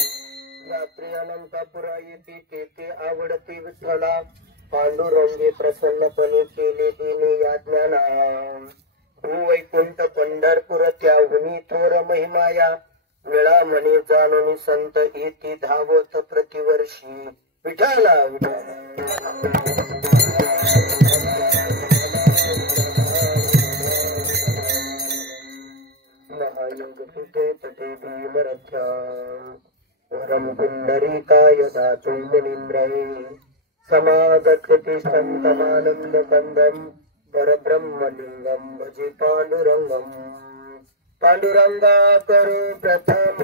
यात्री अलंकापुरा येथे आवडते विठ्ठला पांडुरंगे प्रसन्नपणे केले देणे या ज्ञाना वैकुंठ पंढरपूर त्याहुनी थोर महिमाया वेळा म्हणे जाणून संत येती धावत प्रतिवर्षी विठ्ठला महायोग पिते तटे भीमरथ्या वरम पुंडरीकाय दातु मुनीन्द्रये समागततिष्ठन्तमानन्द कंदं परब्रह्मलिंगं भजे पांडुरंगं पांडुरंगा करो प्रथम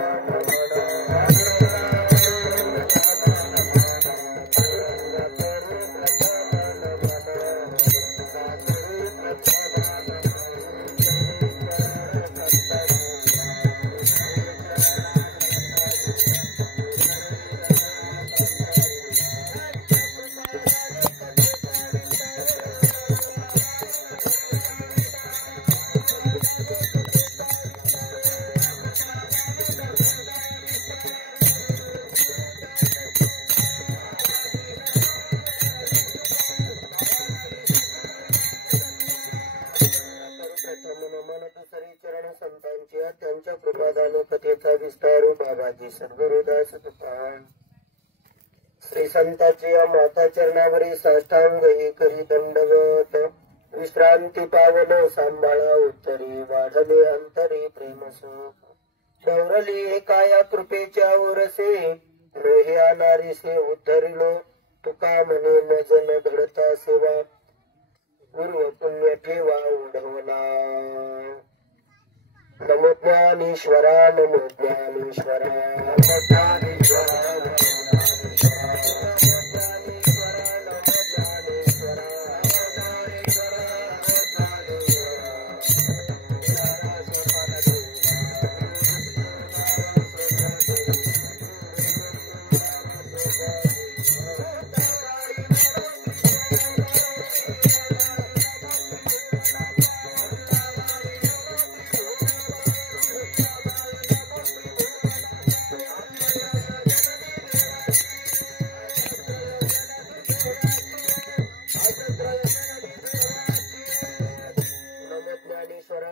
विस्तारू बाबाजी सद्गुरुदास तुकाराम श्री संताची माता चरणावरी साष्टांग हे करी दंडवत विश्रांती पावन सांभाळा उत्तरी वाढले अंतरी प्रेमसुख शौरली एकाया कृपेच्या ओरसे लोहे नारीसे उद्धरिलो तुका म्हणे नजन घडता सेवा पूर्व पुण्य ठेवा उडवला नमो ज्ञानेश्वरा नमो ज्ञानेश्वरा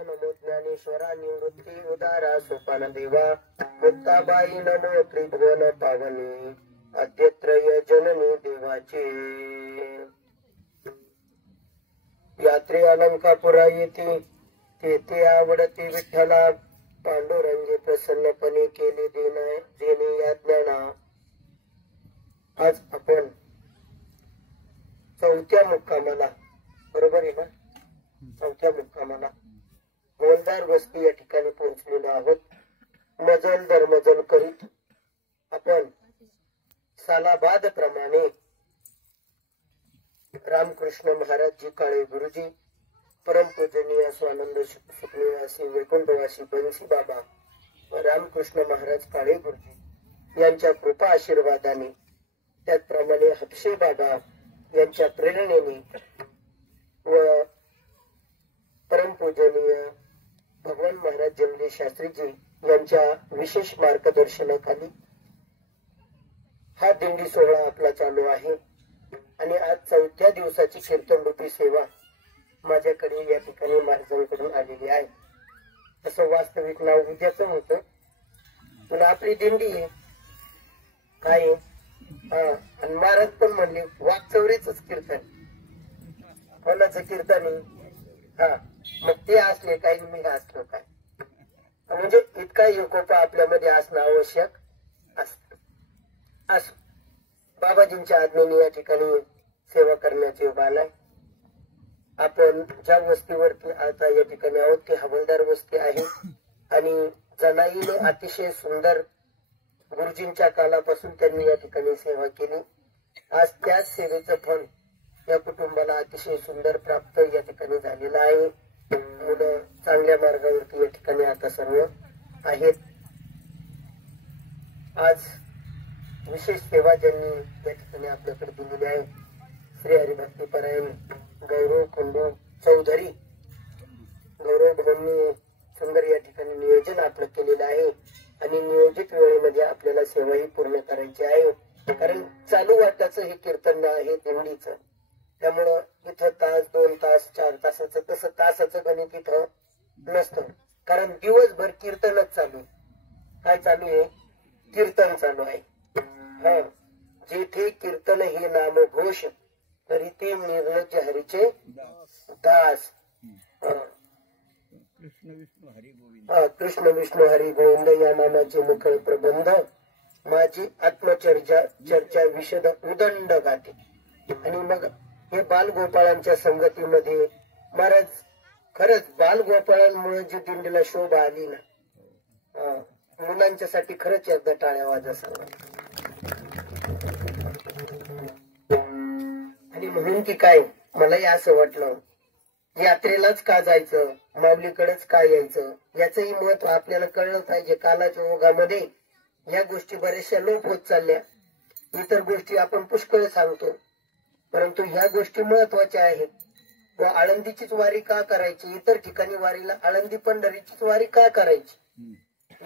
नमो ज्ञानेश्वरा निवृत्ती उदारा सोपान देवा मुक्ताबाई नमो त्रिभुवन पावनी अद्यत्रय जननी देवाची यात्रे अलंकापुरा येथे तेथे आवडते विठ्ठला पांडुरंगे प्रसन्नपणे केले देणे या ज्ञाना. आज आपण चौथ्या मुक्कामाला, बरोबर आहे ना, चौथ्या मुक्कामाला मोलदार वस्ती या ठिकाणी पोहोचलेलो आहोत. मजल दर मजल करीत आपण सालाबाद प्रमाणे रामकृष्ण महाराजजी काळे गुरुजी, परमपूजनीय स्वानंद सुखनिवासी वैकुंठवासी बंसी बाबा व रामकृष्ण महाराज काळे गुरुजी यांच्या कृपा आशीर्वादाने, त्याचप्रमाणे हापशे बाबा यांच्या प्रेरणेने व परमपूजनीय भगवान महाराज जमले शास्त्रीजी यांच्या विशेष मार्गदर्शनाखाली हा दिंडी सोहळा आपला चालू आहे. आणि आज चौथ्या दिवसाची कीर्तनरूपी सेवा माझ्याकडे या ठिकाणी महाराजांकडून आलेली आहे. असं वास्तविक नाव उद्याच होतं, पण आपली दिंडी आहे काय. आणि महाराज पण म्हणले वाकचौरीच कीर्तन, कोणाचं कीर्तन आहे. हा, मग ते असले काय मी असलो काय, म्हणजे इतका एकोपा आपल्यामध्ये असणं आवश्यक असो. बाबाजींच्या आज्ञेने या ठिकाणी सेवा करण्याचे बाल आहे. आपण ज्या वस्तीवरती आता या ठिकाणी आहोत ती हवालदार वस्ती आहे आणि जनाईने अतिशय सुंदर गुरुजींच्या कालापासून त्यांनी या ठिकाणी सेवा केली. आज त्याच सेवेचं फळ या कुटुंबाला अतिशय सुंदर प्राप्त या ठिकाणी झालेलं आहे. मुलं चांगल्या मार्गावरती या ठिकाणी आता सर्व आहेत. आज विशेष सेवा ज्यांनी या ठिकाणी आपल्याकडे दिलेली आहे, श्री हरिभक्तीपरायण गौरव खंडू चौधरी, गौरव भाऊंनी सुंदर या ठिकाणी नियोजन आपलं केलेलं आहे आणि नियोजित वेळेमध्ये आपल्याला सेवा ही पूर्ण करायची आहे. कारण चालू वाटाचं हे कीर्तन आहे दिंडीचं, त्यामुळं इथं तास 2 तास 4 तासाचं तसं तासाचं गणित इथं नसतं. कारण दिवसभर कीर्तनच चालू आहे. काय चालू आहे? कीर्तन चालू आहे. हा, जेथे कीर्तन हे नामघोष तरी ते निर्लज्ज हरीचे दास. कृष्ण विष्णू हरी गोविंद या नामाचे मुखळ प्रबंध माझी चर्चा विशद उदंड गाते. आणि मग हे बालगोपाळांच्या संगतीमध्ये महाराज खरंच बालगोपाळांमुळे जी दिंडीला शोभा आली ना, मुलांच्यासाठी खरंच एकदा टाळ्या वाजा सांगा. आणि म्हणून की काय, मलाही असं वाटलं यात्रेलाच का जायचं, माऊलीकडेच का यायचं, याचंही महत्व आपल्याला कळलं पाहिजे. कालाच्या ओघामध्ये या गोष्टी बऱ्याचशा लोप होत चालल्या. इतर गोष्टी आपण पुष्कळ सांगतो, परंतु ह्या गोष्टी महत्वाच्या आहेत. व आळंदीचीच वारी का करायची, इतर ठिकाणी वारीला आळंदी पंढरीचीच वारी का करायची,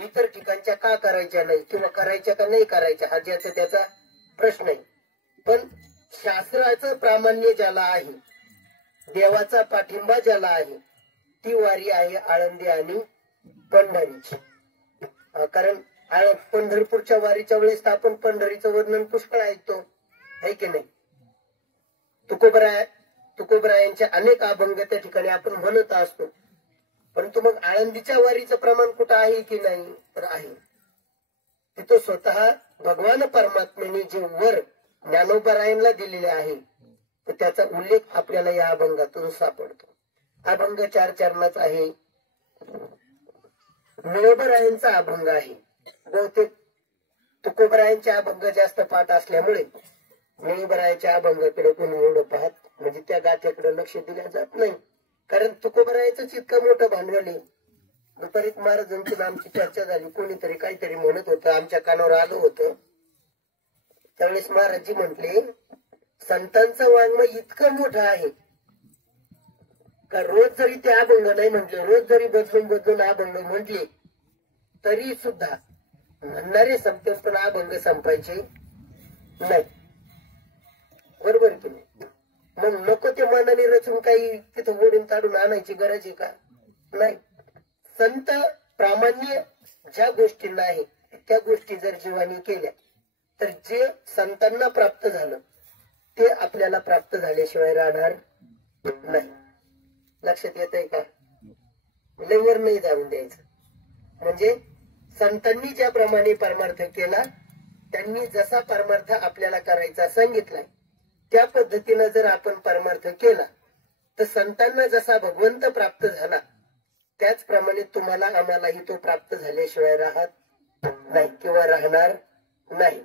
इतर ठिकाणच्या का करायच्या नाही किंवा करायच्या का नाही करायच्या, हा ज्याचा त्याचा प्रश्न आहे. पण शास्त्राचं प्रामाण्य ज्याला आहे, देवाचा पाठिंबा ज्याला आहे, ती वारी आहे आळंदी आणि पंढरीची. कारण पंढरपूरच्या वारीच्या वेळेस आपण पंढरीचं वर्णन पुष्कळ ऐकतो, आहे की नाही. तुकोबरायांचे अनेक अभंग त्या ठिकाणी आपण म्हणत असतो, परंतु मग आळंदीच्या वारीचं प्रमाण कुठं आहे की नाही, तर आहे. तिथं स्वतः भगवान परमात्म्याने जे वर ज्ञानोबरायांना दिलेले आहे, तर त्याचा उल्लेख आपल्याला या अभंगातून सापडतो. अभंग 4 चरणाचा आहे. निळोबरायांचा अभंग आहे. बहुतेक तुकोबरायांचे अभंग जास्त पाठ असल्यामुळे निळोबरायांच्या अभंगाकडे कोणी एवढं पाहत म्हणजे त्या गाथ्याकडे लक्ष दिल्या जात नाही. कारण तुकोबरायांच इतकं मोठं भांडवल आहे. दुपारी महाराजांची आमची चर्चा झाली. कोणीतरी काहीतरी म्हणत होतं, आमच्या कानावर आलं होतं. त्यावेळेस महाराजजी म्हटले, संतांचं वाङ्मय इतकं मोठं आहे का रोज जरी ते अभंग नाही म्हटले, रोज जरी बदलून बदलून अभंग म्हटले तरी सुद्धा म्हणणारे संपते पण अभंग संपायचे नाही. बरोबर की नाही? मग नको ते मनाने रचून काही तिथं ओढून ताडून आणायची गरज आहे का? नाही. संत प्रामाण्य ज्या गोष्टींना आहे त्या गोष्टी जर जीवानी केल्या तर जे संतांना प्राप्त झालं ते आपल्याला प्राप्त झाल्याशिवाय राहणार नाही. लक्षात येत आहे का? लयवर नाही जाऊन द्यायचं. म्हणजे संतांनी ज्याप्रमाणे परमार्थ केला, त्यांनी जसा परमार्थ आपल्याला करायचा सांगितलाय त्या पद्धतीनं जर आपण परमार्थ केला तर संतांना जसा भगवंत प्राप्त झाला त्याचप्रमाणे तुम्हाला आम्हालाही तो प्राप्त झाल्याशिवाय राहत नाही किंवा राहणार नाही.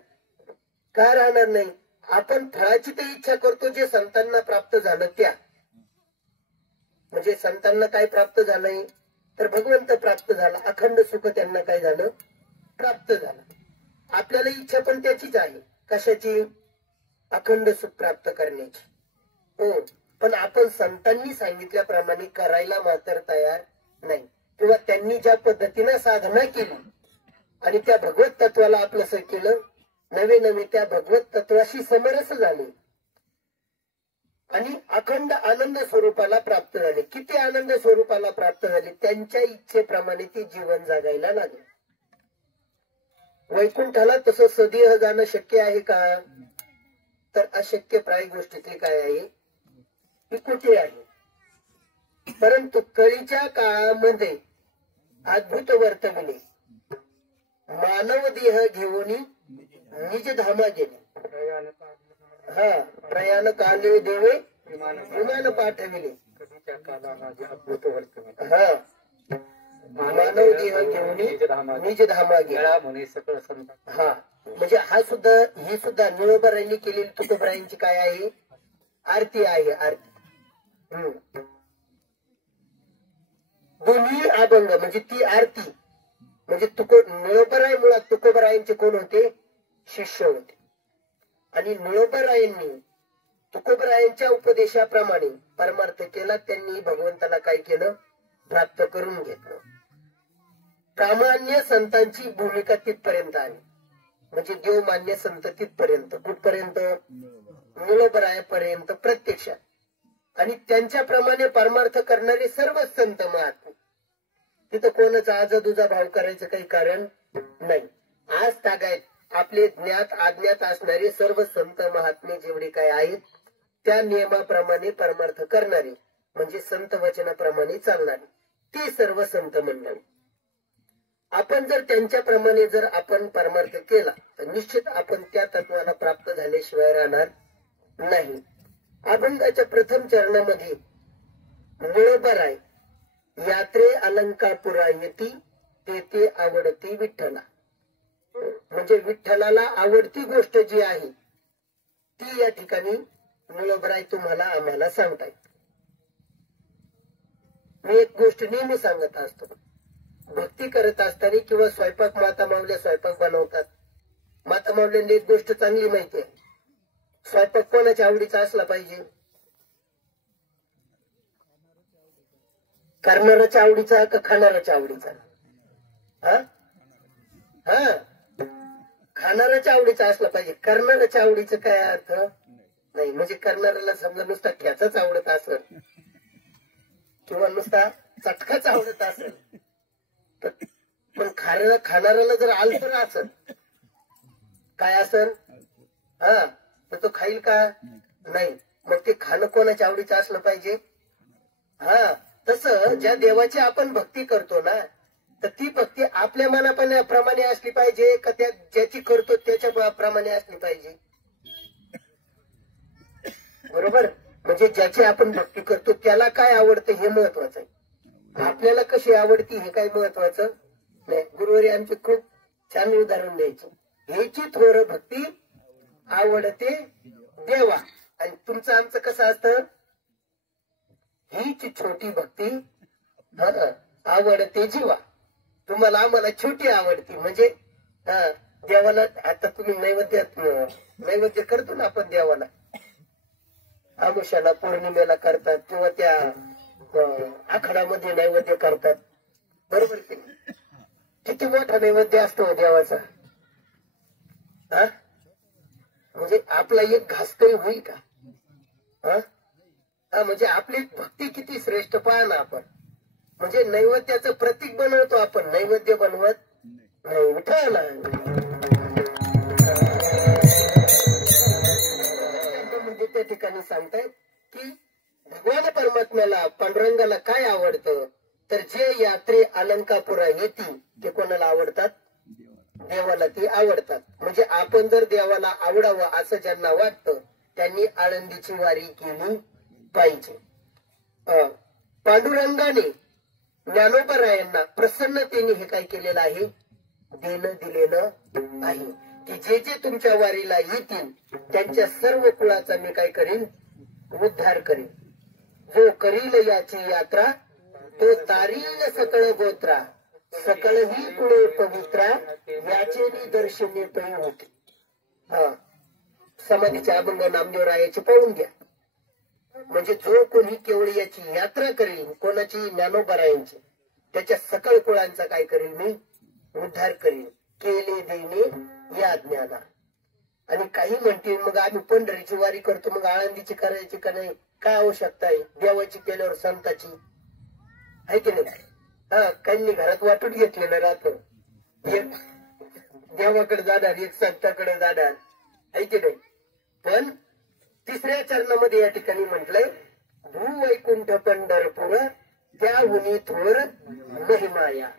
का राहणार नाही? आपण फळाची तर इच्छा करतो जे संतांना प्राप्त झालं त्या. म्हणजे संतांना काय प्राप्त झालंय तर भगवंत प्राप्त झाला, अखंड सुख त्यांना काय झालं? प्राप्त झालं. आपल्याला इच्छा पण त्याचीच आहे. कशाची? अखंड सुख प्राप्त करण्याची. हो, पण आपण संतांनी सांगितल्याप्रमाणे करायला मात्र तयार नाही. किंवा त्यांनी ज्या पद्धतीने साधना केली आणि त्या भगवत तत्वाला आपलंसं केलं, नवे नवे त्या भगवत तत्वाशी समरस झाले आणि अखंड आनंद स्वरूपाला प्राप्त झाले. किती आनंद स्वरूपाला प्राप्त झाले? त्यांच्या इच्छेप्रमाणे ते जीवन जगायला लागले. वैकुंठाला तसं सदेह जाणं शक्य आहे का? तर अशक्य प्राय गोष्टीतली काय आहे? ती कुठे आहे? परंतु कळीच्या काळामध्ये अद्भुत वर्तविले मानव देह घेऊन निज धामा गेले. हा, प्रयाण काले देवे विमान पाठविले. हा, मानव देह घेऊन निज धामा गेले. हा, म्हणजे ही सुद्धा निळोबरायांनी केलेली तुकोबरायांची काय आहे? आरती आहे. आरती. दोन्ही अभंग म्हणजे ती आरती म्हणजे निळोबराय मुळात तुकोबरायांचे कोण होते? शिष्य होते. आणि निळोबरायांनी तुकोबरायांच्या उपदेशाप्रमाणे परमार्थ केला. त्यांनी भगवंताला काय केलं? प्राप्त करून घेतलं. प्रामाण्य संतांची भूमिका तिथपर्यंत आली. म्हणजे देवमान्य संत तिथपर्यंत. कुठपर्यंत? निळोबरायापर्यंत प्रत्यक्षात. आणि त्यांच्याप्रमाणे परमार्थ करणारे सर्व संत महात्मे. तिथं कोणाचा आजादुजा भाव करायचं काही कारण नाही. आज तागायत आपले ज्ञात अज्ञात असणारे सर्व संत महात्मे जेवढे काय आहेत त्या नियमाप्रमाणे परमार्थ करणारे म्हणजे संत वचनाप्रमाणे चालणारे ते सर्व संत मंडळी. आपण जर त्यांच्याप्रमाणे जर आपण परमार्थ केला तर निश्चित आपण त्या तत्वाला प्राप्त झाल्याशिवाय राहणार नाही. अभंगाच्या प्रथम चरणामध्ये निळोबराय यात्रे अलंकापुरा येती तेथे आवडती विठ्ठला. म्हणजे विठ्ठलाला आवडती गोष्ट जी आहे ती या ठिकाणी निळोबराय तुम्हाला आम्हाला सांगतायत. मी एक गोष्ट नेहमी सांगत असतो. भक्ती करत असताना किंवा स्वयंपाक माता मावल्या स्वयंपाक बनवतात. माता मावल्यांना एक गोष्ट चांगली माहिती आहे. स्वयंपाक कोणाच्या आवडीचा असला पाहिजे? करणाऱ्याच्या आवडीचा का खाणाऱ्याच्या आवडीचा? हा हा, खाणाऱ्याच्या आवडीचा असला पाहिजे. करणाऱ्याच्या आवडीचं काय अर्थ नाही. म्हणजे करणाऱ्याला समजा नुसता ठ्याचाच आवडत असेल किंवा नुसता चटकाच आवडत असेल पण खाणाऱ्याला जर आलसर असेल काय असेल हा तर तो खाईल का? नाही. मग ते खाणं कोणाच्या आवडीचं असलं पाहिजे? हा, तसं ज्या देवाची आपण भक्ती करतो ना तर ती भक्ती आपल्या मनाप्रमाणे असली पाहिजे का त्या ज्याची करतो त्याच्या प्रमाणे असली पाहिजे? बरोबर. म्हणजे ज्याची आपण भक्ती करतो त्याला काय आवडतं हे महत्वाचं आहे. आपल्याला कशी आवडती हे काय महत्वाचं नाही, गुरुवारी आमचे खूप छान उदाहरण द्यायचे. ह्याची थोर भक्ती आवडते देवा. आणि तुमचं आमचं कसं असतं, हीच छोटी भक्ती आवडते जीवा. तुम्हाला आम्हाला छोटी आवडती म्हणजे देवाला. आता तुम्ही नैवेद्य करतो ना आपण देवाला, आमुष्याला पौर्णिमेला करतात किंवा त्या आखाडामध्ये नैवेद्य करतात, बरोबर की? किती मोठा नैवेद्य असतो देवाचा. म्हणजे आपला एक घास तरी होईल का? म्हणजे आपली भक्ती किती श्रेष्ठ पहा ना आपण. म्हणजे नैवेद्याचं प्रतीक बनवतो आपण, नैवेद्य बनवत नाही. विठ्ठल म्हणजे त्या ठिकाणी सांगतायत की भगवान परमात्म्याला पांडुरंगाला काय आवडतं, तर जे यात्रे अलंकापुरा येतील ते कोणाला आवडतात? देवाला ती आवडतात. म्हणजे आपण जर देवाला आवडावं असं ज्यांना वाटतं त्यांनी आळंदीची वारी केली पाहिजे. पांडुरंगाने ज्ञानोबरायांना प्रसन्नतेने हे काय केलेलं आहे, देणं दिलेलं आहे की जे जे तुमच्या वारीला येतील त्यांच्या सर्व कुळाचा मी काय करीन, उद्धार करीन. जो करील याची यात्रा तो तारील सकळ गोत्रा, सकळ ही कुळे पवित्रा, याचे दर्शने पै होते. समाधीचे अभंग नामदेवरायाचे पाहून घ्या. म्हणजे जो कोणी केवळ याची यात्रा करेल, कोणाची? ज्ञानोबरायांची, त्याच्या सकळ कुळांचा काय करेल मी, उद्धार करेल. केले देणे या ज्ञाना. आणि काही म्हणतील मग आम्ही पंढरीची वारी करतो, मग आळंदीची करायची का नाही? काय आवश्यकता आहे? देवाची केल्यावर संताची आहे की नाही? काहींनी घरात वाटून घेतलेलं राहतं, एक देवाकडे जाणार, एक संताकडे जाणार, आहे की नाही? पण तिसऱ्या चरणामध्ये या ठिकाणी म्हटलंय, भूवैकुंठ पंढरपूर त्याहुनी थोर महिमाया.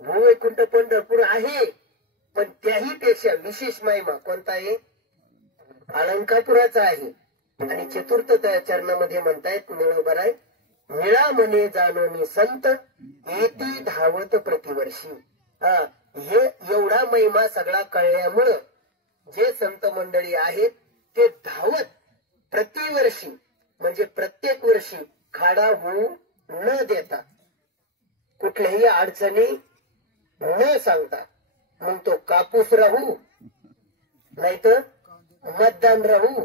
भूवैकुंठ पंढरपूर आहे, पण त्याही पेक्षा विशेष महिमा कोणता आहे? अलंकापुराचा आहे. आणि चतुर्थ चरणामध्ये म्हणतायत निळोबराय, निळा म्हणे जाणोनी संत येती धावत प्रतिवर्षी. हे एवढा महिमा सगळा कळल्यामुळं जे संत मंडळी आहेत ते धावत प्रतिवर्षी म्हणजे प्रत्येक वर्षी खाडा होऊ न देता, कुठल्याही अडचणी न सांगता, मग तो कापूस राहू, नाहीतर मतदान राहू,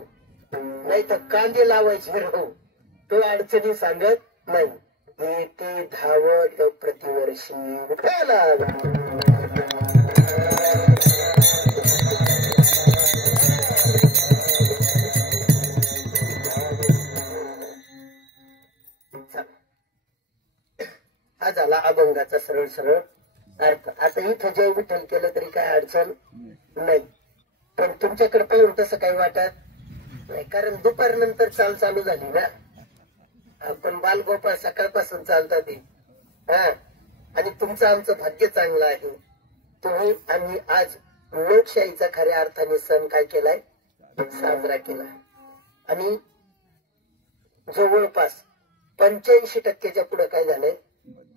नाहीतर कांदे लावायचे राहू, तो अडचणी सांगत नाही. येते धावत प्रतिवर्षी. हा झाला अभंगाचा सरळ सरळ अर्थ. आता इथं जय विठ्ठल केलं तरी काय अडचण नाही, पण तुमच्याकडे पाहून तसं काही वाटत नाही, कारण दुपार नंतर चाल चालू झाली ना. आपण बालगोपाळ सकाळपासून चालतात. आणि तुमचं आमचं भाग्य चांगलं आहे, तुम्ही आम्ही आज लोकशाहीचा खऱ्या अर्थाने सण काय केलाय, साजरा केलाय. आणि जवळपास 85% पुढे काय झालंय,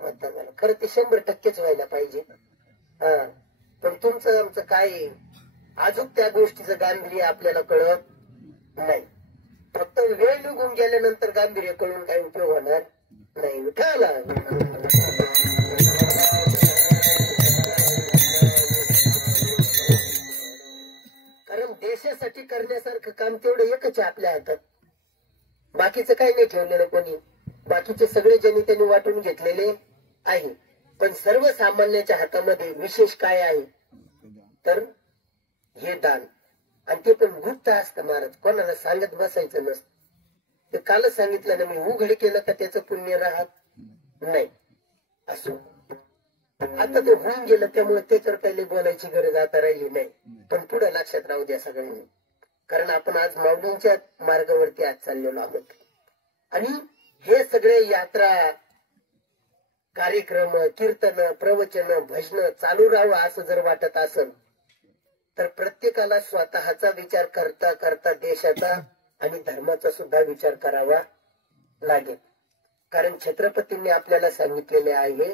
मतदान झालं. खरं ते 100% व्हायला पाहिजे. पण तुमचं आमचं काय, अजून त्या गोष्टीचं गांभीर्य आपल्याला कळत नाही. फक्त वेळ निघून गेल्यानंतर गांभीर्य कळून काही उपयोग होणार नाही. विठाला कारण देशासाठी करण्यासारखं काम तेवढं एकच आहे आपल्या हातात. बाकीचं काही नाही ठेवलेलं कोणी, बाकीचे सगळे जणी त्यांनी वाटून घेतलेले आहे. पण सर्वसामान्याच्या हातामध्ये विशेष काय आहे, तर हे दान. आणि ते पण गुप्त असतं महाराज, कोणाला सांगत बसायचं नसतं. ते कालच सांगितलं ना मी, उघड केलं का त्याचं पुण्य राहत नाही. असो, आता ते होऊन गेलं त्यामुळे त्याच्यावर काही बोलायची गरज आता राहिली नाही. पण पुढे लक्षात राहू द्या सगळ्यांनी, कारण आपण आज माऊलींच्या मार्गावरती आज चाललेलो आहोत. आणि हे सगळे यात्रा, कार्यक्रम, कीर्तन, प्रवचन, भजन चालू राहावं असं जर वाटत असेल तर प्रत्येकाला स्वतःचा विचार करता करता देशाचा आणि धर्माचा सुद्धा विचार करावा लागेल. कारण छत्रपतींनी आपल्याला सांगितलेले आहे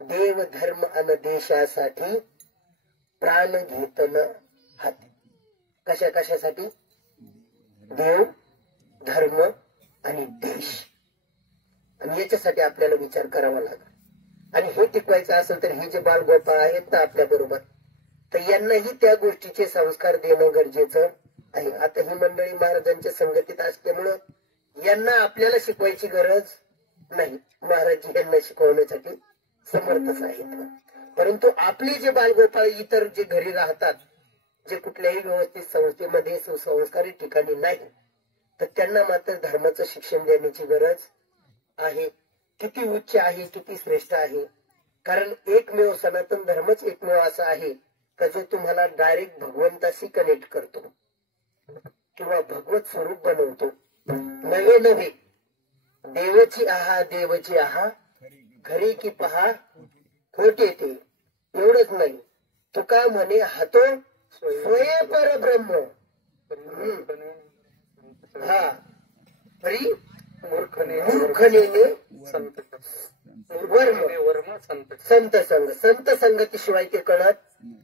देव धर्म अन देशासाठी प्राण घेतन हाती. कशा कशासाठी? देव धर्म आणि देश. आणि याच्यासाठी आपल्याला विचार करावा लागेल. आणि हे टिकवायचं असेल तर हे जे बालगोपाळ आहेत ना आपल्या बरोबर, तर यांनाही त्या गोष्टीचे संस्कार देणं गरजेचं आहे. आता ही मंडळी महाराजांच्या संगतीत असल्यामुळं यांना आपल्याला शिकवायची गरज नाही. महाराज यांना शिकवण्यासाठी समर्थच आहेत. परंतु आपले जे बालगोपाळ इतर जे घरी राहतात, जे कुठल्याही व्यवस्थित संस्थेमध्ये सुसंस्कारित ठिकाणी नाही, तर त्यांना मात्र धर्माचं शिक्षण देण्याची गरज आहे. किती उच्च आहे, किती श्रेष्ठ आहे. कारण एकमेव सनातन धर्मच एकमेव असा आहे का जो तुम्हाला डायरेक्ट भगवंताशी कनेक्ट करतो किंवा भगवत स्वरूप बनवतो. नवे नवे देवची आहा देवची आहा खरी की पहा खोटे ते. एवढंच नाही, तुका म्हणे हातो स्वये पर ब्रह्म. हा परी मूर्खनेने वर्म संत संग. संत संगतीशिवाय ते कळत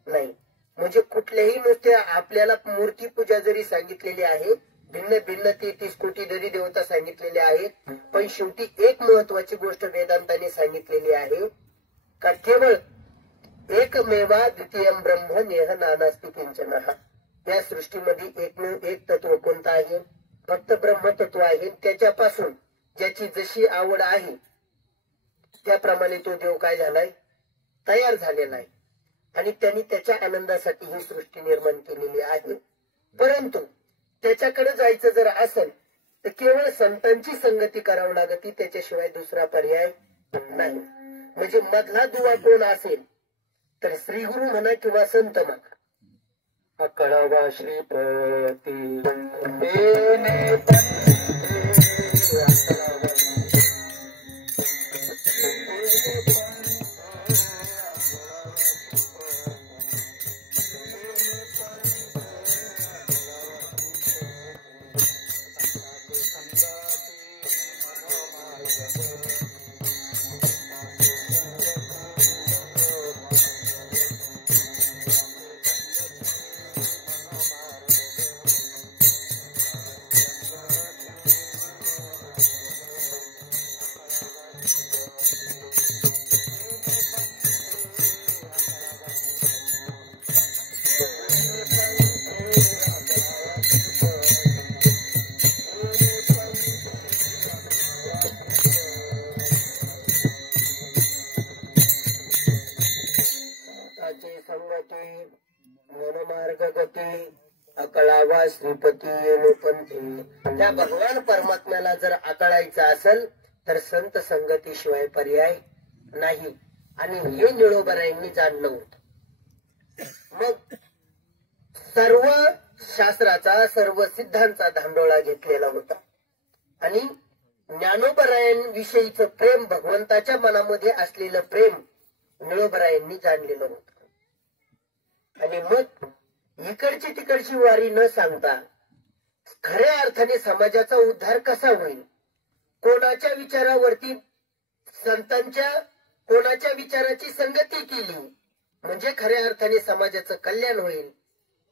नाही. म्हणजे कुठल्याही नुसते आपल्याला मूर्ती पूजा जरी सांगितलेली आहे, भिन्न भिन्न 33 कोटी जरी देवता सांगितलेले आहेत, पण शेवटी एक महत्वाची गोष्ट वेदांताने सांगितलेली आहे का केवळ एकमेवा द्वितीय ब्रह्म नेह नानास्ति किंचन. या सृष्टीमध्ये एकमेव एक तत्व कोणतं आहे? फक्त ब्रह्मतत्व आहे. त्याच्यापासून ज्याची जशी आवड आहे त्याप्रमाणे तो देव काय झालाय? तयार झालेला आहे. आणि त्यांनी त्याच्या आनंदासाठी ही सृष्टी निर्माण केलेली आहे. परंतु त्याच्याकडे जायचं जर असेल तर केवळ संतांची संगती करावी लागते, त्याच्याशिवाय दुसरा पर्याय नाही. म्हणजे मधला दुवा कोण असेल तर श्रीगुरु म्हणा किंवा संत म्हणा. कळावा श्रीपती अकळावा श्रीपती पंथी. त्या भगवान परमात्म्याला जर आकळायचं असेल तर संत संगतीशिवाय पर्याय नाही. आणि हे निळोबरायांनी जाणलं होत. मग सर्व शास्त्राचा सर्व सिद्धांचा धांडोळा घेतलेला होता. आणि ज्ञानोबरायांविषयीचं प्रेम, भगवंताच्या मनामध्ये असलेलं प्रेम निळोबरायांनी जाणलेलं होतं. आणि मग इकडची तिकडची वारी न सांगता खऱ्या अर्थाने समाजाचा उद्धार कसा होईल, कोणाच्या विचारावरती संतांच्या कोणाच्या विचाराची संगती केली म्हणजे खऱ्या अर्थाने समाजाचं कल्याण होईल,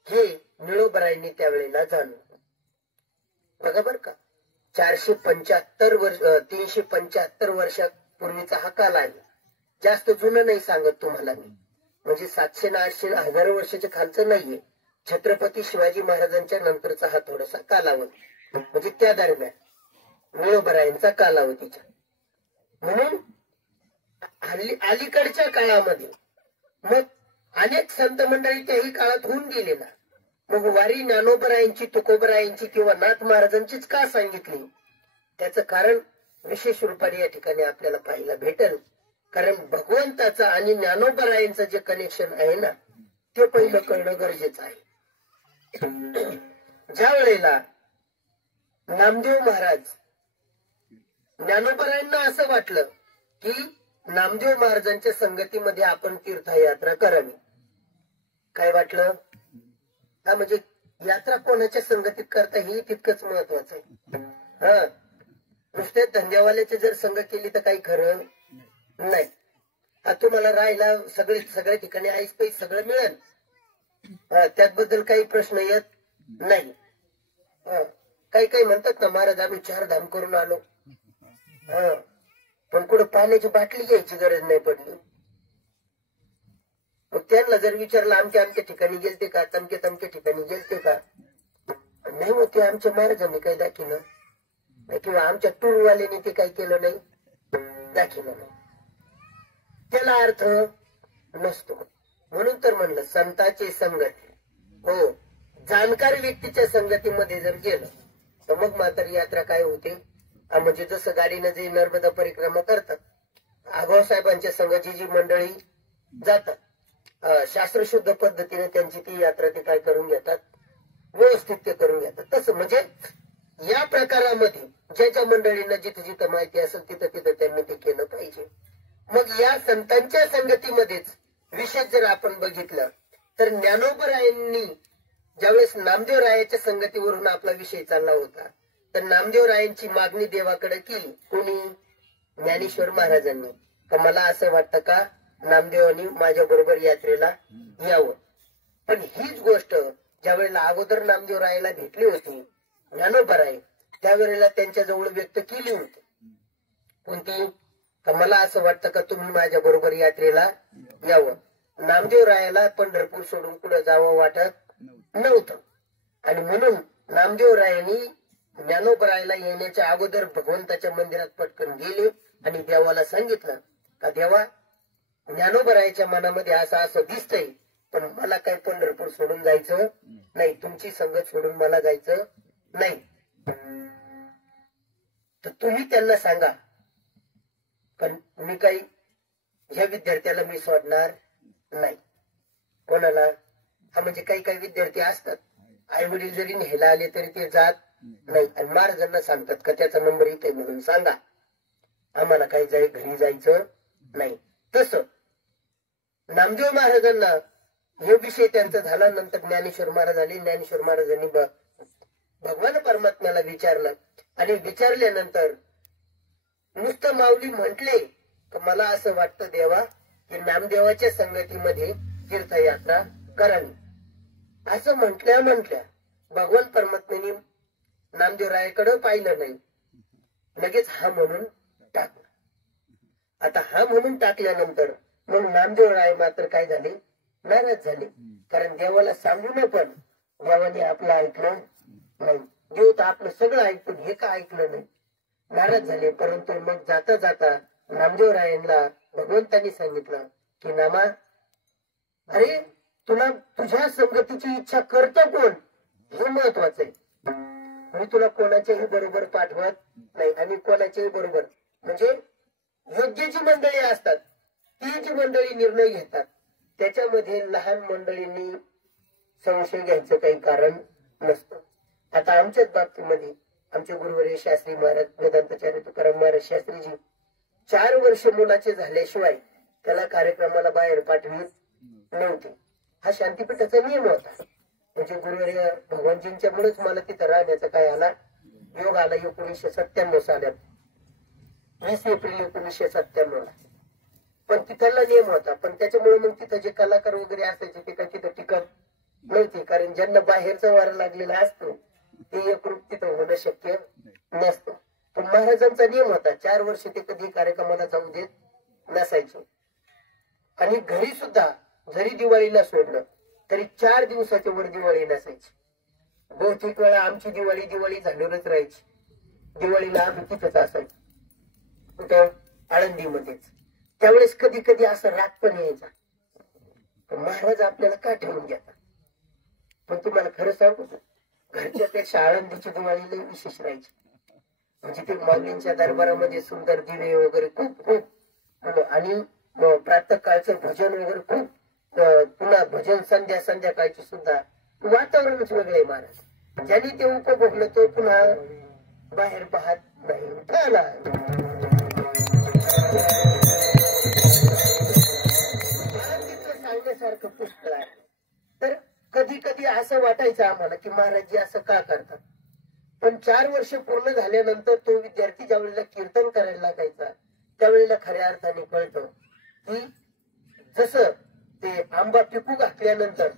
हे निळोबरायांनी त्यावेळेला जाणलं. बघा बर का, 475 वर्ष 375 वर्षापूर्वीचा हा काल आहे. जास्त जुनं नाही सांगत तुम्हाला मी, म्हणजे 700 800 1000 वर्षाच्या खालचं नाहीये. छत्रपती शिवाजी महाराजांच्या नंतरचा हा थोडासा कालावधी, म्हणजे त्या दरम्यान निळोबरायांचा कालावधीचा. म्हणून अलीकडच्या काळामध्ये मग अनेक संत मंडळी त्याही काळात होऊन गेले ना. मग वारी ज्ञानोबरायांची, तुकोबरायांची किंवा नाथ महाराजांचीच का सांगितली? त्याचं कारण विशेष रूपाने या ठिकाणी आपल्याला पाहायला भेटेल. कारण भगवंताचं आणि ज्ञानोबरायांचं जे कनेक्शन आहे ना, ते पहिलं कळणं गरजेचं आहे. ज्या वेळेला नामदेव महाराज, ज्ञानोबरायांना असं वाटलं की नामदेव महाराजांच्या संगतीमध्ये आपण तीर्थयात्रा करावी. काय वाटलं? हा, म्हणजे यात्रा कोणाच्या संगतीत करता हे तितकंच महत्वाचं आहे. नुसते धंद्यावाल्याचे जर संग केली तर काही खरं नाही. तुम्हाला राहायला सगळ्या ठिकाणी आईस पैस सगळं मिळेल, त्याबद्दल काही प्रश्न येत नाही. काही काही म्हणतात ना, महाराज आम्ही 4 धाम करून आलो, पण कुठं पाण्याची बाटली घ्यायची गरज नाही पडली. मग त्यांना जर विचारलं आमच्या ठिकाणी गेलते का, तमके ठिकाणी गेलते का, नाही होते आमच्या महाराजांनी काही दाखिलं नाही, किंवा आमच्या टूरवाल्याने ते काही केलं नाही, दाखिलं नाही, त्याला अर्थ नसतो. म्हणून तर म्हणलं संताची संगत, हो जाणकार व्यक्तीच्या संगतीमध्ये जर गेलं तर मग मात्र यात्रा काय होते. म्हणजे जसं गाडीनं जे नर्मदा परिक्रमा करतात, आगाव साहेबांच्या संघाची जी मंडळी जातात, शास्त्रशुद्ध पद्धतीने त्यांची ती यात्रा ते काय करून घेतात, व्यवस्थित ते करून घेतात. तसं म्हणजे या प्रकारामध्ये ज्याच्या मंडळींना जिथं जिथं माहिती असेल तिथं तिथं त्यांनी ते केलं पाहिजे. मग या संतांच्या संगतीमध्येच विशेष जर आपण बघितलं तर ज्ञानोबरायांनी ज्यावेळेस नामदेवरायाच्या संगतीवरून आपला विषय चालला होता, तर नामदेवरायांची मागणी देवाकडे केली. कोणी? ज्ञानेश्वर महाराजांनी. तर मला असं वाटतं का नामदेवांनी माझ्या बरोबर यात्रेला यावं. पण हीच गोष्ट ज्या वेळेला अगोदर नामदेवरायाला भेटली होती ज्ञानोबराय, त्यावेळेला त्यांच्या जवळ व्यक्त केली होती. कोणती? तर मला असं वाटतं का तुम्ही माझ्या बरोबर यात्रेला यावं. नामदेवरायाला पंढरपूर सोडून पुढे जावं वाटत नव्हतं, आणि म्हणून नामदेवरायांनी ज्ञानोबरायला येण्याच्या अगोदर भगवंताच्या मंदिरात पटकन गेले आणि देवाला सांगितलं का देवा, ज्ञानोबरायाच्या मनामध्ये असं दिसतंय, पण मला काही पंढरपूर सोडून जायचं नाही, तुमची संगत सोडून मला जायचं नाही, तर तुम्ही त्यांना सांगा पण मी काही ह्या विद्यार्थ्याला मी सोडणार नाही. कोणाला? म्हणजे काही काही विद्यार्थी असतात, आई वडील जरी न्यायला आले तरी ते जात नाही, आणि महाराजांना सांगतात का त्याचा नंबर इथे म्हणून सांगा, आम्हाला काही घरी जायचं नाही. तसं नामदेव महाराजांना हे विषय त्यांचा झाला. नंतर ज्ञानेश्वर महाराज आले. ज्ञानेश्वर महाराजांनी भगवान परमात्म्याला विचारलं, आणि विचारल्यानंतर नुसतं माऊली म्हटले तर मला असं वाटतं देवा की नामदेवाच्या संगतीमध्ये तीर्थयात्रा करावी. असं म्हटल्या भगवान परमात्म्याने नामदेवरायाकडे पाहिलं नाही, लगेच हा म्हणून टाकला. आता हा म्हणून टाकल्यानंतर मग नामदेवराय मात्र काय झाले, नाराज झाले. कारण देवाला सांगून पण देवाने आपलं ऐकलं नाही. देव तर आपलं सगळं ऐकून हे का ऐकलं नाही, नाराज झाले. परंतु मग जाता जाता नामदेवरायांना भगवंतांनी सांगितलं की नामा, अरे तुला तुझ्या संगतीची इच्छा करतं कोण हे महत्वाचं आहे. मी तुला कोणाच्याही बरोबर पाठवत नाही, आणि कोणाच्याही बरोबर म्हणजे योग्य जी मंडळी असतात ती जी मंडळी निर्णय घेतात त्याच्यामध्ये लहान मंडळींनी संशय घ्यायचं काही कारण नसतं. आता आमच्याच बाबतीमध्ये आमचे गुरुवर्य शास्त्री महाराज वेदांताचार्य तुकाराम महाराज शास्त्रीजी 4 वर्ष मुलाचे झाल्याशिवाय त्याला कार्यक्रमाला बाहेर पाठवित नव्हते. हा शांतीपीठाचा नियम होता. म्हणजे गुरुवर्य भगवानजींच्या मुळेच मला तिथं राहण्याचा काय आला, योग आला. 1997 साल्यात 20 एप्रिल 1997 ला. पण तिथला नियम होता. पण त्याच्यामुळे मग तिथं जे कलाकार वगैरे असायचे ते काही तिथं टिकत नव्हते. कारण ज्यांना बाहेरचा वारा लागलेला असतो ते एकरूप तिथं होणं शक्य नसतं. पण महाराजांचा नियम होता 4 वर्ष ते कधी कार्यक्रमाला जाऊ देत नसायचे. आणि घरी सुद्धा जरी दिवाळीला सोडलं तरी 4 दिवसाच्या वर दिवाळी नसायची. बहुतेक वेळा आमची दिवाळी झाल्यावरच राहायची. दिवाळीला आम्ही तिथंच असायचो, कुठं? आळंदीमध्येच. त्यावेळेस कधी कधी असं राग पण यायचा, महाराज आपल्याला का ठेवून घेतात. पण तुम्हाला खरं सांगू, घरच्यापेक्षा आळंदीची दिवाळी लई विशेष राहायची. म्हणजे ते माऊलींच्या दरबारामध्ये सुंदर दिवे वगैरे खूप खूप, आणि प्रातः काळचं भजन वगैरे खूप, पुन्हा भजन संध्याकाळची सुद्धा वातावरणच वेगळे. महाराज ज्यांनी ते उपभोगलं तो पुन्हा बाहेर पाहत नाही. सांगण्यासारखं पुष्कळ आहे. तर कधी कधी असं वाटायचं आम्हाला की महाराज असं का करतात. पण 4 वर्ष पूर्ण झाल्यानंतर तो विद्यार्थी ज्या वेळेला कीर्तन करायला लागायचा त्यावेळेला खऱ्या अर्थाने कळतं की जसं ते आंबा पिकू घातल्यानंतर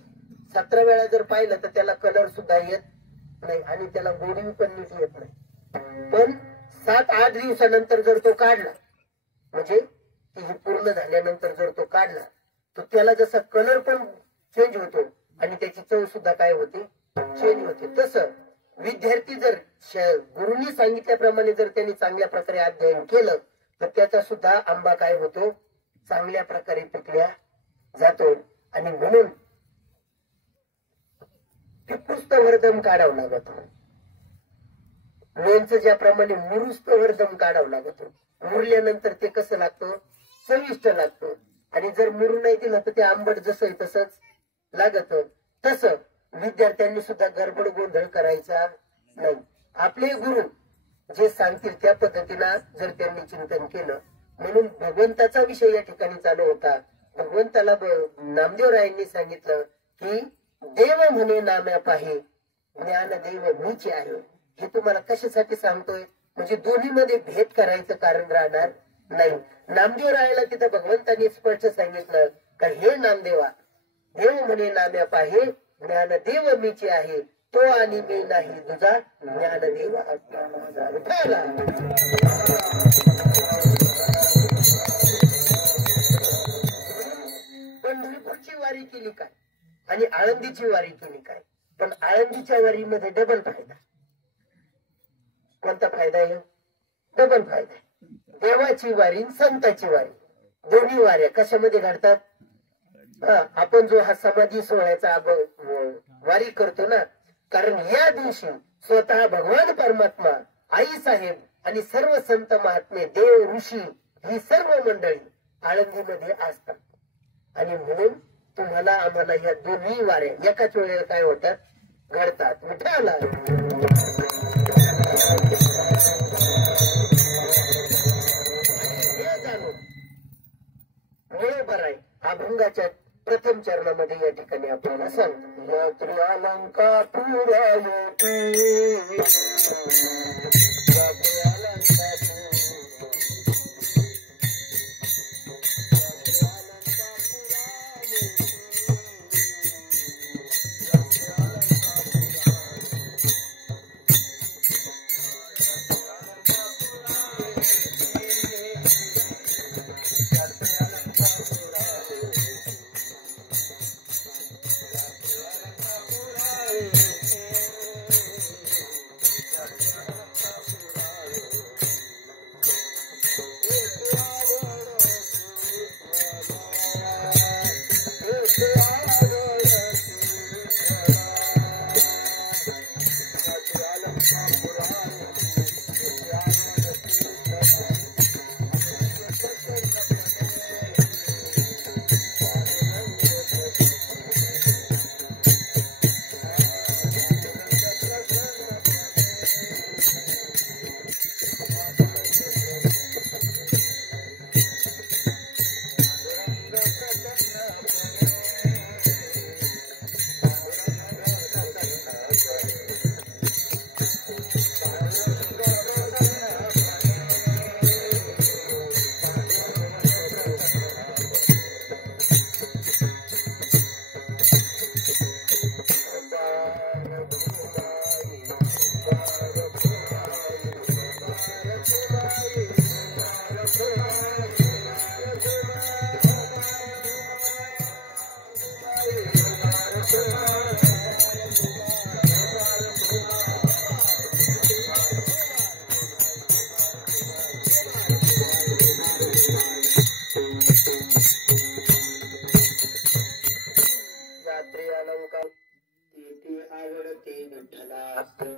17 वेळा जर पाहिलं तर त्याला कलर सुद्धा येत नाही आणि त्याला गोडी पण नीट येत नाही. पण 7-8 दिवसानंतर जर तो काढला, म्हणजे हे पूर्ण झाल्यानंतर जर तो काढला तर त्याला जसा कलर पण चेंज होतो आणि त्याची चव सुद्धा काय होते, चेंज होते. तसं विद्यार्थी जर गुरुंनी सांगितल्याप्रमाणे जर त्यांनी चांगल्या प्रकारे अध्ययन केलं तर त्याचा सुद्धा आंबा काय होतो, चांगल्या प्रकारे पिकल्या जातो. आणि म्हणून पिपुस्तवर दम काढावं लागत. लोणचं ज्याप्रमाणे मुरुस्तवर दम काढावं लागत, मुरल्यानंतर ते कसं लागतं, चविष्ट लागतं. आणि जर मुरून नाही दिलं तर ते आंबट जसं आहे तसंच लागत. तसं विद्यार्थ्यांनी सुद्धा गडबड गोंधळ करायचा नाही. आपले गुरु जे सांगतील त्या पद्धतीनं जर त्यांनी चिंतन केलं. म्हणून भगवंताचा विषय या ठिकाणी चालू होता. भगवंताला नामदेवरायांनी सांगितलं की देव म्हणे नाम्या पाहे, ज्ञान देव मीच आहे. हे तुम्हाला कशासाठी सांगतोय, म्हणजे दोन्ही मध्ये भेद करायचं कारण राहणार नाही. नामदेवरायाला तिथं भगवंतांनी स्पष्ट सांगितलं का हे नामदेवा, देव म्हणे नाम्या पाहे, ज्ञान देव मीच आहे. तो आणि मी नाही तुझा, ज्ञान देव आत्मा माझा विठ्ठल. पंढरपूरची वारी केली काय आणि आळंदीची वारी केली काय, पण आळंदीच्या वारीमध्ये डबल फायदा. कोणता फायदा आहे, डबल फायदा. देवाची वारी, संताची वारी, दोन्ही वाऱ्या कशामध्ये घडतात. आपण जो हा समाधी सोहळ्याचा वारी करतो ना, कारण या दिवशी स्वतः भगवान परमात्मा, आई साहेब आणि सर्व संत महात्मे, देव ऋषी ही सर्व मंडळी आळंदीमध्ये असतात. आणि म्हणून तुम्हाला आम्हाला या दोन्ही वाऱ्या एकाच वेळेला काय होतात, घडतात. विठ्ठला हे जाणून बरोबर आहे. अभंगाच्या प्रथम चरणामध्ये या ठिकाणी आपल्याला सांगतो, यात्री अलंका पुरायती,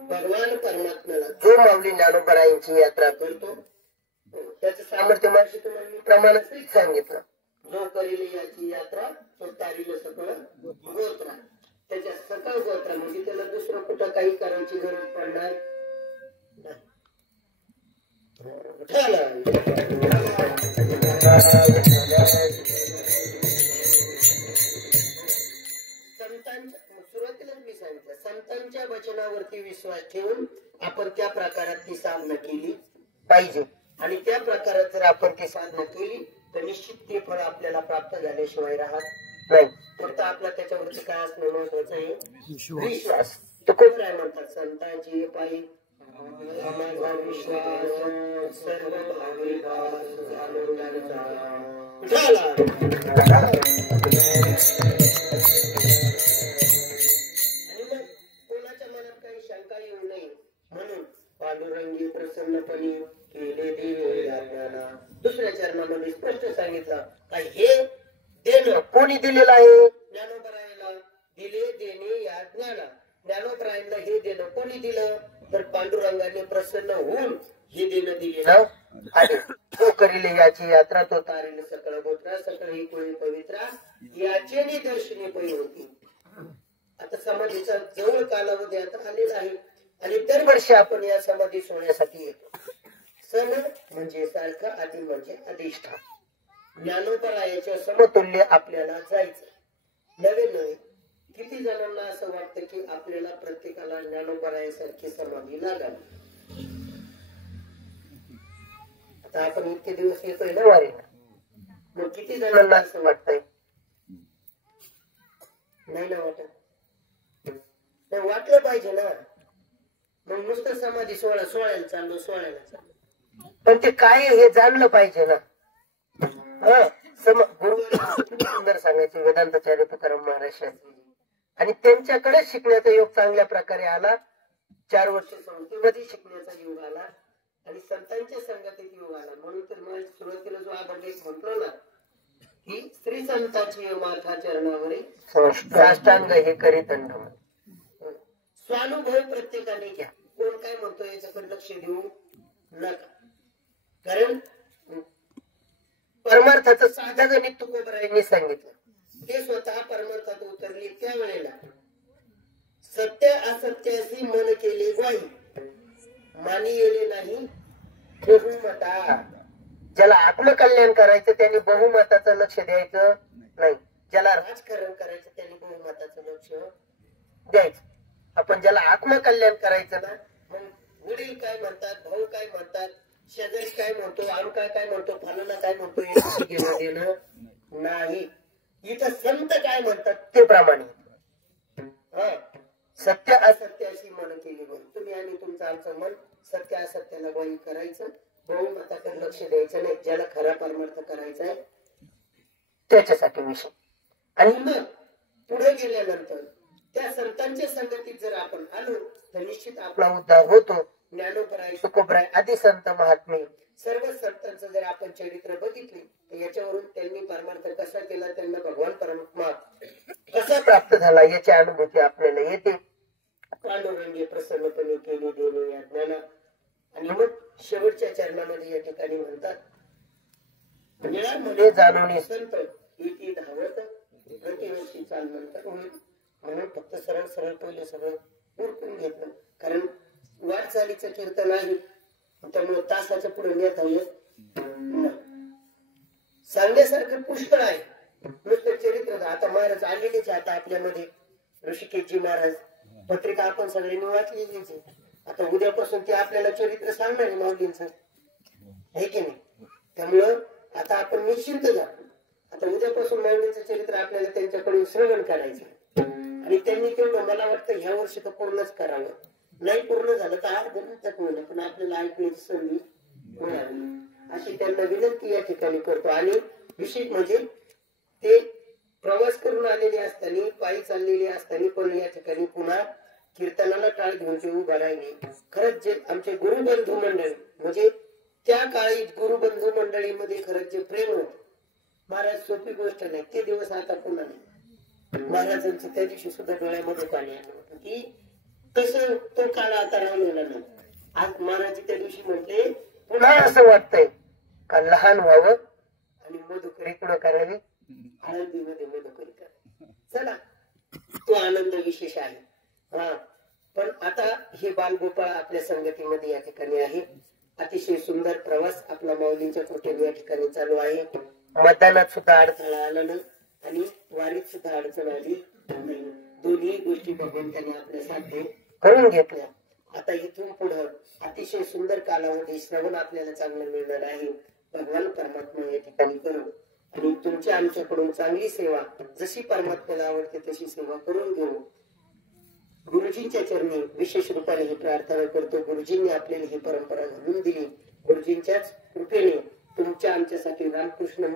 भगवान परमात्म्याला जो माऊली ज्ञानोबरायांची यात्रा करतो त्याचं सामर्थ्य माशी तुम्हाला प्रमाणात सांगितलं. जो करील याची यात्रा तो तारील सकळ गोत्रा. त्याच्या सकळ गोत्रा म्हणजे त्याला दुसरं कुठं काही करायची गरज पडणार नाही. सुरुवातीलाच मी सांगितलं, संतांच्या वचनावरती विश्वास ठेवून आपण त्या प्रकारात ती साधना केली पाहिजे. आणि त्या प्रकारात जर आपण ती साधना केली तर निश्चित ते फळ आपल्याला प्राप्त झाल्याशिवाय राहत नाही. फक्त आपला त्याच्यावरती काय असणं महत्वाचं आहे, विश्वास. तुकोबराय म्हणतात संतांची पायी माझा विश्वास सर्व भाविकास झालो त्यांचा. कोणाच्या मनात काही शंका येऊ नये म्हणून पांडुरंगी प्रसन्नपणे केले देव याज्ञाला. दुसऱ्या चरणामध्ये स्पष्ट सांगितलं का हे देणं कोणी दिलेलं आहे, ज्ञानोबरायाला दिले देणे या ज्ञाना. ज्ञानोबरायांना हे देणं कोणी दिलं, तर पांडुरंगाने प्रसन्न होऊन हे देणं दिलेलं आहे. तो करील याची यात्रा तो तारेल सकळ गोत्रा सकळ ही कोळी पवित्रा याचे दर्शनी पै होती. आता समाधीचा जवळ कालावधी आता आलेला आहे आणि दरवर्षी आपण या समाधी सोहळ्यासाठी येतो. सण म्हणजे सारखं, आधी म्हणजे अधिष्ठान. ज्ञानोबरायाच्या समतुल्य आपल्याला जायचं. नवे नवे किती जणांना असं वाटतं की आपल्याला प्रत्येकाला ज्ञानोबरायासारखी समाधी लागावी. आता आपण इतके दिवस येतोय ना वारीला, मग किती जणांना असं वाटतंय? नाही ना वाटत. वाटलं पाहिजे ना. मग नुसतं समाधी सोहळ्याला चाललो, सोहळ्याला चाललो, पण ते काय हे जाणलं पाहिजे ना. गुरु सुंदर सांगायचे वेदांताचार्य तुकाराम महाराज शास्त्री, आणि त्यांच्याकडे शिकण्याचा योग चांगल्या प्रकारे आला. 4 वर्ष संस्थेमध्ये शिकण्याचा योग आला आणि संतांच्या संगतीत योग आला. म्हणून तर मला सुरुवातीला जो अभंग म्हटलो ना की श्री संताची माथा चरणावरी साष्टांग हे करी दंड. स्वानुभव प्रत्येकाने घ्या. कोण काय म्हणतो याच्याकडे लक्ष देऊ नका. कारण परमार्थाचं साधं गणित तुकोबरायांनी सांगितलं. ते स्वतः परमार्थात उतरले त्यावेळेला सत्य असत्याशी मन केले ग्वाही मानी येले नाही बहुमता. ज्याला आत्मकल्याण करायचं त्यांनी बहुमताचं लक्ष द्यायचं नाही. ज्याला राजकारण करायचं त्यांनी बहुमताचं लक्ष द्यायचं. आपण ज्याला आत्मकल्याण करायचं ना, मग वडील काय म्हणतात, भाऊ काय म्हणतात, शेजारी काय म्हणतो, आमका काय म्हणतो, फलाना काय म्हणतो, हे घेणं देणं नाही. इथं संत काय म्हणतात ते प्रमाणे. सत्य असत्याशी मन केली बघ. तुम्ही आणि तुमचं आमचं मन सत्य असत्याला बळी करायचं, बहुमताकडे लक्ष द्यायचं नाही. ज्याला खरा परमार्थ करायचा आहे त्याच्यासाठी विषय. आणि मग पुढे गेल्यानंतर त्या संतांच्या संगतीत जर आपण आलो तर निश्चित आपला उद्धार होतो. ज्ञानोबराय, तुकोबराय आदी संत महात्मे सर्व संतांचं जर आपण चरित्र बघितले तर याच्यावरून त्यांनी परमार्थ कसा केला, त्यांना भगवान परमात्मा कसा प्राप्त झाला याची अनुभूती आपल्याला येते. पांडुरंगी प्रसन्नपणे केली देणे या ज्ञाना. आणि मग शेवटच्या चरणामध्ये या ठिकाणी म्हणतात निळामध्ये जाणवणे संत इति धावत प्रतिवर्षी चाल नंतर होईल. म्हणून फक्त सरळ सरळ पहिले सगळं उरकून घेतलं. कारण वाटचालीचं कीर्तन आहे त्यामुळे तासाच्या पुढे नेता येत नाही. सांगण्यासारखं पुष्कळ आहे. नुसतं चरित्र आता महाराज आलेलेच आता आपल्यामध्ये ऋषिकेशजी महाराज पत्रिका आपण सगळ्यांनी वाचलेलीच आहे. आता उद्यापासून ते आपल्याला चरित्र सांगणार आहे माऊलींचं, आहे की नाही. त्यामुळं आता आपण निश्चिंत जातो. आता उद्यापासून माऊलींचं चरित्र आपल्याला त्यांच्याकडून श्रवण करायचं आणि त्यांनी तेवढं मला वाटतं ह्या वर्षी तर पूर्णच करावं. नाही पूर्ण झालं तर अर्धच होईल, पण आपल्याला ऐकण्याची संधी मिळाली अशी त्यांना विनंती या ठिकाणी करतो. आणि विशेष म्हणजे ते प्रवास करून आलेले असताना, पायी चाललेले असताना पण या ठिकाणी पुन्हा कीर्तनाला टाळ घेऊन ते उभा राहिले. खरंच जे आमचे गुरुबंधू मंडळी म्हणजे त्या काळी गुरुबंधू मंडळीमध्ये खरंच जे प्रेम होत महाराज, सोपी गोष्ट नाही. ते दिवस आता पुन्हा नाही. महाराजांचं त्या दिवशी सुद्धा डोळ्यामध्ये पाणी आलं होतं की कसं तो काळ आता राहिलेला नाही. आज महाराज त्या दिवशी म्हटले पुन्हा असं वाटतंय का लहान व्हावं आणि मधुकरी कुठं करावी, आनंदीमध्ये मधुकरी करावी. चला तो आनंद विशेष आहे. पण आता हे बालगोपाळ आपल्या संगतीमध्ये या ठिकाणी आहे. अतिशय सुंदर प्रवास आपला माऊलींच्या कृपेने या ठिकाणी चालू आहे. मतदानात सुद्धा अडथळा आला नाही आणि वारीत सुद्धा अडचण आली नाही. दोन्ही गोष्टी भगवंताने आपल्या साध्य करून घेतल्या. आता इथून पुढे अतिशय सुंदर कालावधी श्रवण आपल्याला चांगलं मिळणार आहे. भगवान परमात्मा या ठिकाणी करू आणि तुमच्या आमच्याकडून चांगली सेवा जशी परमात्म्याला आवडते तशी सेवा करून घेऊ. गुरुजींच्या चरणी विशेष रूपाने ही प्रार्थना करतो. गुरुजींनी आपल्याला ही परंपरा घडवून दिली. गुरुजींच्याच कृपेने तुमच्या आमच्यासाठी रामकृष्ण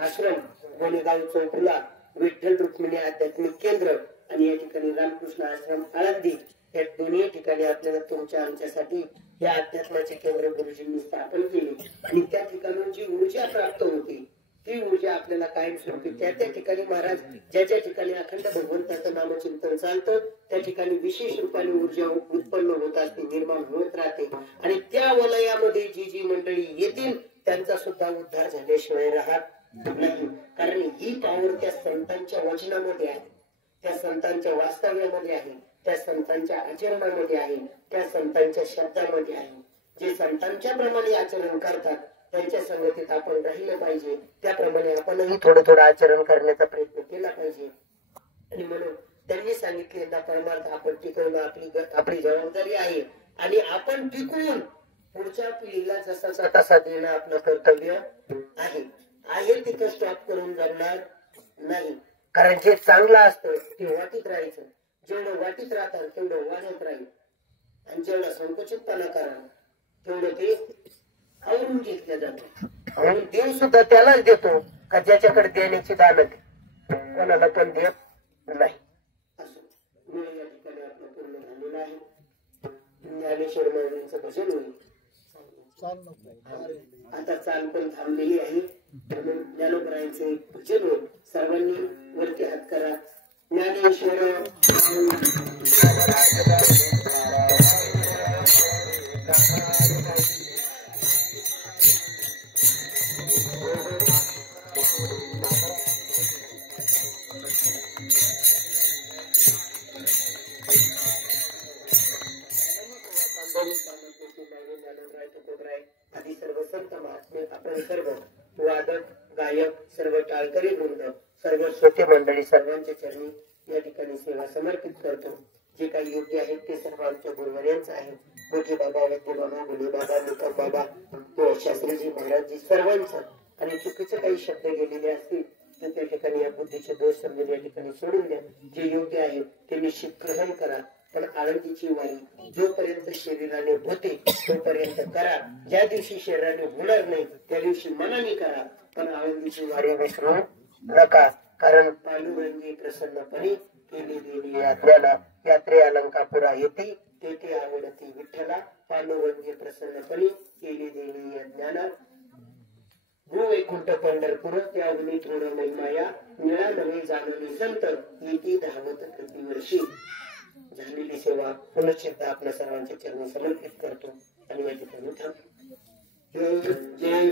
आश्रम गोलेगाव चौकुला विठ्ठल रुक्मिणी आध्यात्मिक केंद्र आणि या ठिकाणी रामकृष्ण आश्रम आळंदी या दोन्ही ठिकाणी आपल्याला तुमच्या आमच्यासाठी या अध्यात्माचे केंद्र गुरुजींनी स्थापन केले आणि त्या ठिकाणून जी ऊर्जा प्राप्त होती ती ऊर्जा आपल्याला कायमस्वरूपी त्या त्या ठिकाणी महाराज ज्या ज्या ठिकाणी अखंड भगवंताचं नामचिंतन चालतं त्या ठिकाणी विशेष रूपाने ऊर्जा उत्पन्न होत असते, निर्माण होत राहते आणि त्या वलयामध्ये जी जी मंडळी येतील त्यांचा सुद्धा उद्धार झाल्याशिवाय राहत नाही. कारण ही पावर त्या संतांच्या वचनामध्ये आहे, त्या संतांच्या वास्तव्यामध्ये आहे, त्या संतांच्या आचरणामध्ये आहे, त्या संतांच्या शब्दामध्ये आहे. जे संतांच्या प्रमाणे आचरण करतात त्यांच्या संगतीत आपण राहिलं पाहिजे. त्याप्रमाणे आपणही थोडं थोडं आचरण करण्याचा प्रयत्न केला पाहिजे. आणि म्हणून त्यांनी सांगितलेला परमार्थ आपण टिकवणं आपली जबाबदारी आहे आणि आपण टिकवून पुढच्या पिढीला जसा तसा देणं आपलं कर्तव्य आहे. तिथं स्टॉप करून जगणार नाही. कारण जे चांगलं असतं ते वाटीत राहायचं. जेवढं वाटीत राहतात तेवढं वाढत राहील आणि जेवढा संकुचितपणा कराल तेवढं ते आवरून घेतलं जातं. म्हणून देव सुद्धा त्यालाच देतो का ज्याच्याकडे देण्याची दानत कोणाला पण देत नाही. असं या ठिकाणी आपलं पूर्ण झालेलं आहे. ज्ञानेश्वर महाराजांचं भजन होईल. आता चाल पण थांबलेली आहे म्हणून ज्ञानोबरायांचं भजन होईल. सर्वांनी वरती हात करा. ज्ञानेश्वर आधी सर्व संत महात्मे आपण सर्व वादक गायक सर्व टाळकरी वृंद सर्व श्रोते मंडळी सर्वांच्या चरणी या ठिकाणी सेवा समर्पित करतो. जे काही योग्य आहे ते सर्व आमच्या गुरुवर्यांचं आहे. मोठे बाबा, वैद्य बाबा, गुले बाबा, मुकर बाबा, शास्त्रीजी महाराजजी सर्वांचं. आणि चुकीचे काही शब्द गेलेले असतील तर त्या ठिकाणी या बुद्धीचे दोष समजून या ठिकाणी सोडून द्या. जे योग्य आहे ते निश्चित ग्रहण करा. पण आळंदीची वारी जोपर्यंत शरीराने होते तोपर्यंत करा. ज्या दिवशी शरीराने होणार नाही त्या दिवशी मनाने करा. पण आळंदीची वारी विसरू नका. कारण पांडुरंगी प्रसन्नपणे केली देवी यात्रेला यात्रे अलंकापुरा येते तेथे आवडती विठ्ठला. पांडुरंगी प्रसन्नपणे केली देवी ज्ञाना भूवैकुंठ पंढरपूर त्याहून थोडं महिमाया निळा नवे जाणवली संत येते धावत प्रतिवर्षी. झालेली सेवा पुनश्चित्ता आपल्या सर्वांच्या चरणी समर्पित करतो आणि या ठिकाणी थांबतो. जय